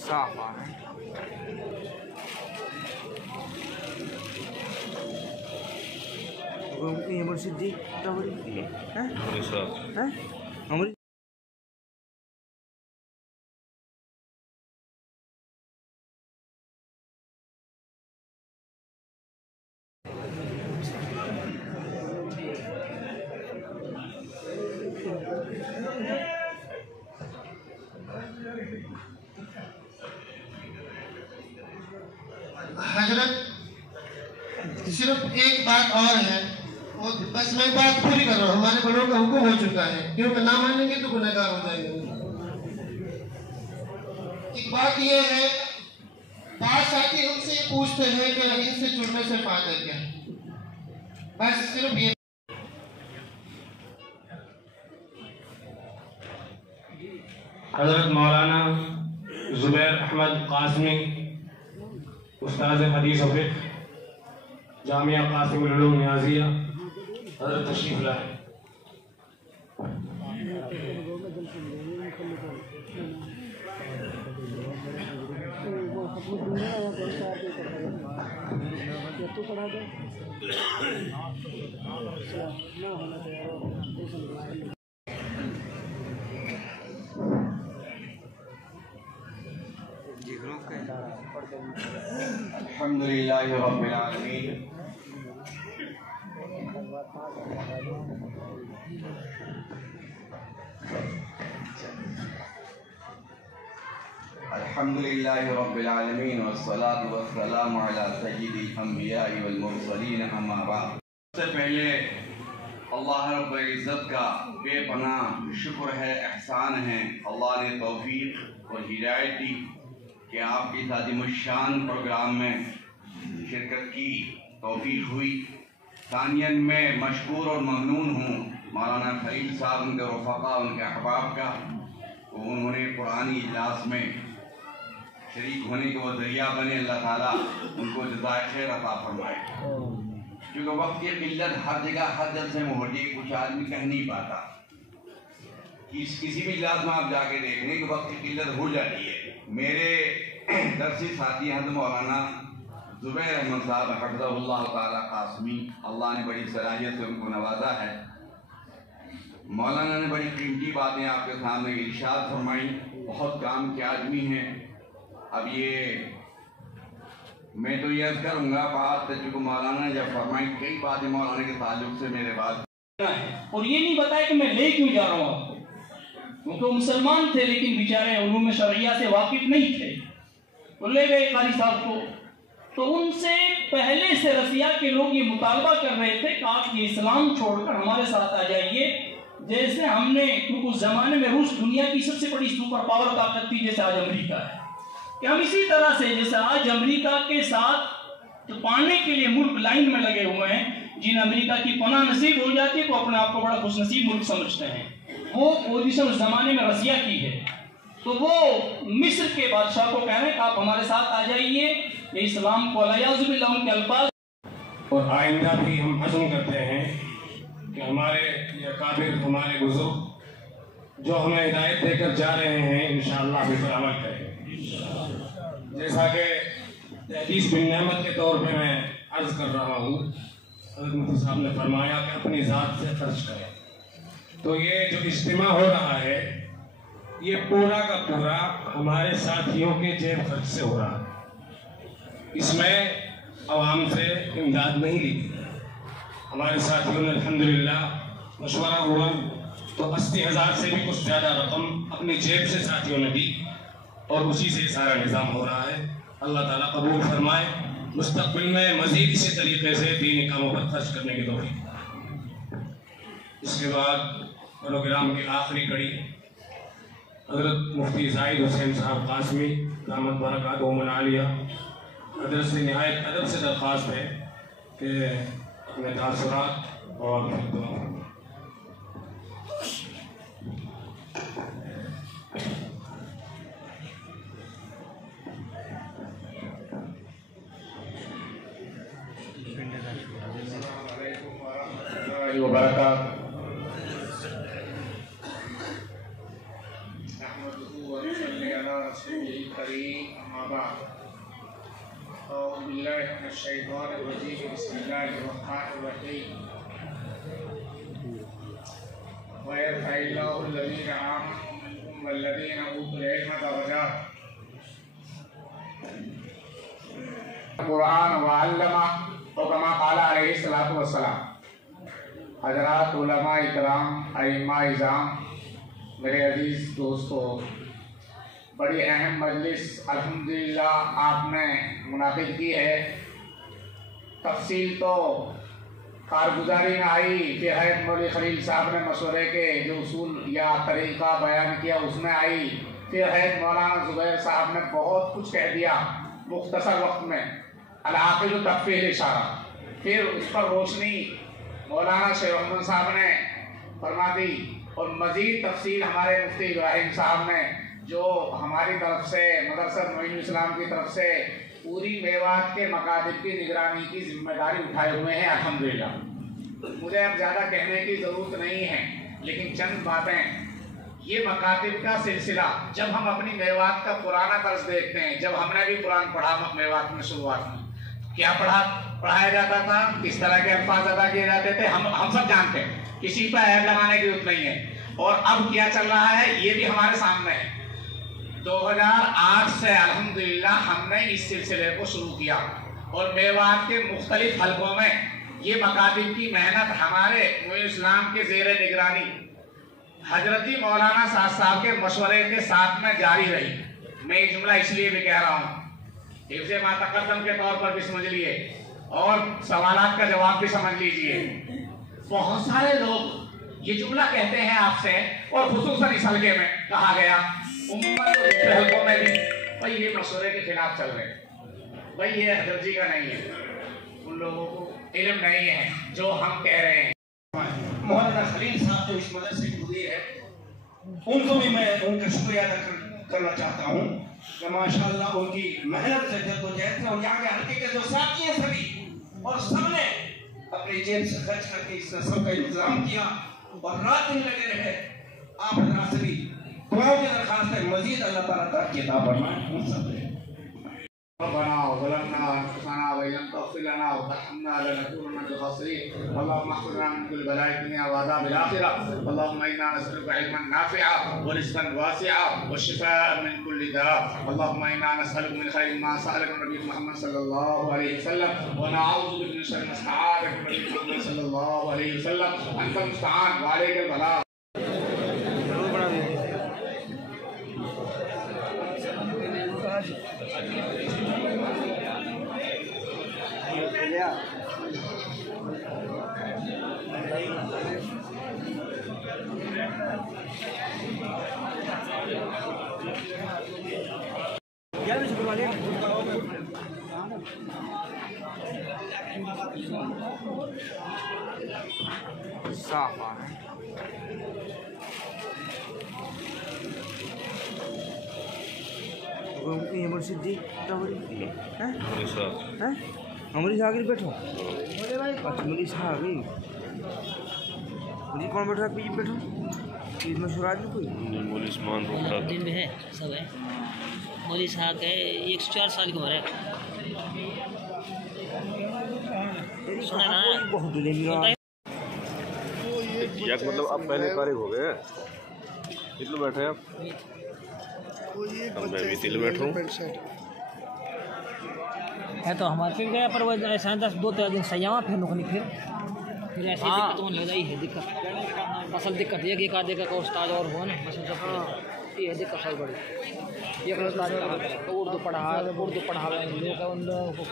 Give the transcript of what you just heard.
साफ आ रहा है। यूनिवर्सिटी हमारी हजरत सिर्फ एक बात और है, वो बस मैं बात पूरी कर रहा हूँ। हमारे बड़ों का हुक्म हो चुका है, क्योंकि ना मानेंगे तो गुनहगार हो जाएंगे। एक बात ये है, पास आके हमसे ये पूछते हैं कि इनसे जुड़ने से फायदा क्या। बस सिर्फ ये। हजरत मौलाना जुबैर अहमद कासमी उस्ताद हदीस और फिक़्ह जामिया कासिमुल उलूम नियाज़िया हजरत तशरीफ लाए। अल्हम्दुलिल्लाहि रब्बिल आलमीन अल्हम्दुलिल्लाहि रब्बिल आलमीन वस्सलातु वस्सलामु अला सय्यिदिल अंबिया'i वल मुरसलीन अम्मा बाद। सबसे पहले अल्लाह रब्बुल इज़्ज़त का बेपनाह शुक्र है, एहसान है। अल्लाह ने तौफीक और हिदायत दी कि आपके शान प्रोग्राम में शिरकत की तौफीक हुई। तानियन में मशकूर और ममनून हूँ मौलाना खलील साहब, उनके रफ़क़ा, उनके अहबाब का। उन्होंने कुरानी इजलास में शरीक होने के वो ज़रिया बने। अल्लाह ताला उनको जज़ाए खैर अता फरमाए। क्योंकि वक्त की किल्लत हर जगह हर जलसे में होती है, कुछ आदमी कह नहीं पाता। किसी भी इजलास में आप जाके देख लें कि वक्त की किल्लत हो जाती है। मेरे दरसी साथी हज़रत मौलाना जुबैर अहमद साहब हफ़िज़हुल्लाह ताला कासमी, अल्लाह ने बड़ी सलाहियत से उनको नवाजा है। मौलाना ने बड़ी कीमती बातें आपके सामने इरशाद फरमाई। बहुत काम के आदमी हैं। अब ये मैं तो ये अर्ज़ करूँगा बात चूँकि मौलाना ने जब फरमाई, कई बातें मौलाना के ताल्लुक से मेरे बात और ये नहीं बताया कि मैं ले क्यों जा रहा हूँ आपको, क्योंकि वो मुसलमान थे लेकिन बेचारे उलूम शरइया से वाकिफ नहीं थे। तो ले गए कारी साहब को, तो उनसे पहले से रसिया के लोग ये मुतालबा कर रहे थे कि आप ये इस्लाम छोड़कर हमारे साथ आ जाइए। जैसे हमने, क्योंकि उस जमाने में रूस दुनिया की सबसे बड़ी सुपर पावर ताकत थी, जैसे आज अमेरिका है, कि हम इसी तरह से जैसे आज अमेरिका के साथ तो पाने के लिए मुल्क लाइन में लगे हुए हैं। जिन अमेरिका की पनाह नसीब हो जाती है तो अपने आप को बड़ा खुशनसीब मुल्क समझते हैं। वो पोजीशन उस जमाने में रसिया की है। तो वो मिस्र के बादशाह को कह रहे हैं कि आप हमारे साथ आ जाइए, ये इस्लाम को अलायाज़ुबिल्लाह उनके अल्फाज। और आइंदा भी हम अज़्म करते हैं कि हमारे ये काबिल, हमारे बुजुर्ग जो हमें हिदायत देकर जा रहे हैं, इंशाअल्लाह भी पर अमल करेंगे। जैसा कि तहदीस बिन नेमत के तौर पे मैं अर्ज़ कर रहा हूँ, हज़रत मुफ्ती साहब ने फरमाया कि अपनी ज़ात से खर्च करें। तो ये जो इज्तिमा हो रहा है, ये पूरा का पूरा हमारे साथियों के जेब खर्च से हो रहा है। इसमें आवाम से इमदाद नहीं ली। हमारे साथियों ने अल्हम्दुलिल्लाह मशवरा हुआ तो 80,000 से भी कुछ ज़्यादा रकम अपनी जेब से साथियों ने दी और उसी से सारा निज़ाम हो रहा है। अल्लाह ताला कबूल फरमाए। मुस्तक़बिल में मज़ीद इसी तरीके से दीनी कामों पर खर्च करने की तौफ़ीक़। इसके बाद प्रोग्राम की आखिरी कड़ी हज़रत मुफ्ती ज़ाहिद हुसैन साहब कासमी दामत बरकातुहुम आलिया, हज़रत से नहायत अदब से दरख्वास्त है कि अपने तासुरात और व बरकातहू। नहमदुहु व नसल्ली अला रसूलिल करीम, अम्मा बाद। अऊज़ु बिल्लाहि मिनश शैतानिर रजीम, बिस्मिल्लाहिर रहमानिर रहीम। व यरफ़इल्लाहु अल्लज़ीना आमनु मिनकुम वल्लज़ीना ऊतुल इल्म दरजात। कुरान व अल्लमा व कमा क़ाला अलैहिस्सलातु वस्सलाम। हज़रात उलमा इकराम, अइम्मा इज़ाम, मेरे अजीज़ दोस्तों, बड़ी अहम मजलिस अल्हम्दुलिल्लाह आपने मुनाकिद की है। तफसील तो कारगुजारी में आई, फिर हैत मौलवी खलील साहब ने मशवरे के जो उसूल या तरीक़ा बयान किया उसमें आई, फिर हैत मौलाना ज़ुबैर साहब ने बहुत कुछ कह दिया मुख्तसर वक्त में, अल-आक़िल तकफ़ीर इशारा। फिर उस पर रोशनी मौलाना शेख मोहम्मद साहब ने फरमा दी और मज़ीद तफसील हमारे मुफ्ती इब्राहिम साहब ने, जो हमारी तरफ से मदरसा मोइन इस्लाम की तरफ से पूरी मेवात के मकातिब की निगरानी की जिम्मेदारी उठाए हुए हैं अल्हम्दुलिल्लाह। मुझे अब ज़्यादा कहने की ज़रूरत नहीं है, लेकिन चंद बातें। ये मकातिब का सिलसिला, जब हम अपनी मेवात का पुराना तर्ज देखते हैं, जब हमने भी कुरान पढ़ा मेवात में शुरुआत में, क्या पढ़ाया जाता था, किस तरह के अल्फाज अदा किए जाते थे, हम सब जानते हैं, किसी पर ऐब लगाने की जरूरत नहीं है। और अब क्या चल रहा है ये भी हमारे सामने है। 2008 से अल्हम्दुलिल्लाह हमने इस सिलसिले को शुरू किया और मेवात के मुख्तलिफ हलकों में ये मकातिब की मेहनत हमारे मोइन इस्लाम के ज़ेरे निगरानी हजरती मौलाना साहब के मशवरे के साथ में जारी रही। मैं ये जुमला इसलिए भी कह रहा हूँ, हिफ्ज़े मा तक़द्दम के तौर पर भी समझ लिए और सवालात का जवाब भी समझ लीजिए। बहुत सारे लोग ये जुमला कहते हैं आपसे, और खुसूसन इस हल्के में कहा गया, दूसरे हल्कों में भी, भाई ये मशवरे के खिलाफ चल रहे हैं, भाई ये हजरत जी का नहीं है, उन लोगों को इल्म नहीं है जो हम कह रहे हैं। मौलाना खलील साहब जो इस मदरसे के मुदीर है, उनको भी मैं उनका शुक्रिया अदा करना चाहता हूँ कि माशाअल्लाह उनकी मेहनत से जद्दोजहद से और यहाँ के हल्के के जो साथी हैं सभी, और सबने अपनी जेब से खर्च करके इस सब का इंतजाम किया और रात दिन लगे रहे। आप हजरात से भी दुआओं की दरखास्त है, मजीद अल्लाह ताला तरक्की अता फरमाए। रब्बना ज़लमना अनफुसना व इन लम तग़फिर लना व तरहमना लनकूनन्न मिनल ख़ासिरीन। अल्लाहुम्मा अहफ़िज़ना मिन कुल्लि बलाइद दुनिया व अज़ाबिल आख़िरह। अल्लाहुम्मा इन्ना नस्अलुका इल्मन नाफ़िअ व रिज़्क़न वासिअ व शिफ़ाअन मिन कुल्लि दा। अल्लाहुम्मा इन्ना नस्अलुका मिन ख़ैरि मा सअलका नबी मुहम्मद सल्लल्लाहु अलैहि वसल्लम व नअऊज़ु बिका मिन शर्रि मा इस्तa'ाज़aka नबी मुहम्मद सल्लल्लाहु अलैहि वसल्लम। अंतल मुस्तआन व अलैकल बलाग़। साफ आ रहे हैं। ये मुर्शिदी हैं? हमारी सागर बैठो। अच्छा मेरी सागर मुझे कौन बैठा है? पीछे बैठो। ये मशहूर आदमी कोई मौली मान दिन में है, सब है। मौली साहब है, 104 साल की उम्र है। सुना ना बहुत दिलेगी यार, मतलब आप पहले फारिग हो गए, कितने बैठे आप? मैं भी तिल बैठा हूँ। है तो हमारे फिर गया, पर वो ऐसा 10-2 दिन सयामा फिर नुकनी फिर ऐसी दिक्कत होने लगा। है दिक्कत, असल दिक्कत ये कि एक आधे का उस्ताद और हो ना, असल सब ये है दिक्कत सब बड़ी। एक उर्दू पढ़ा उन लोगों को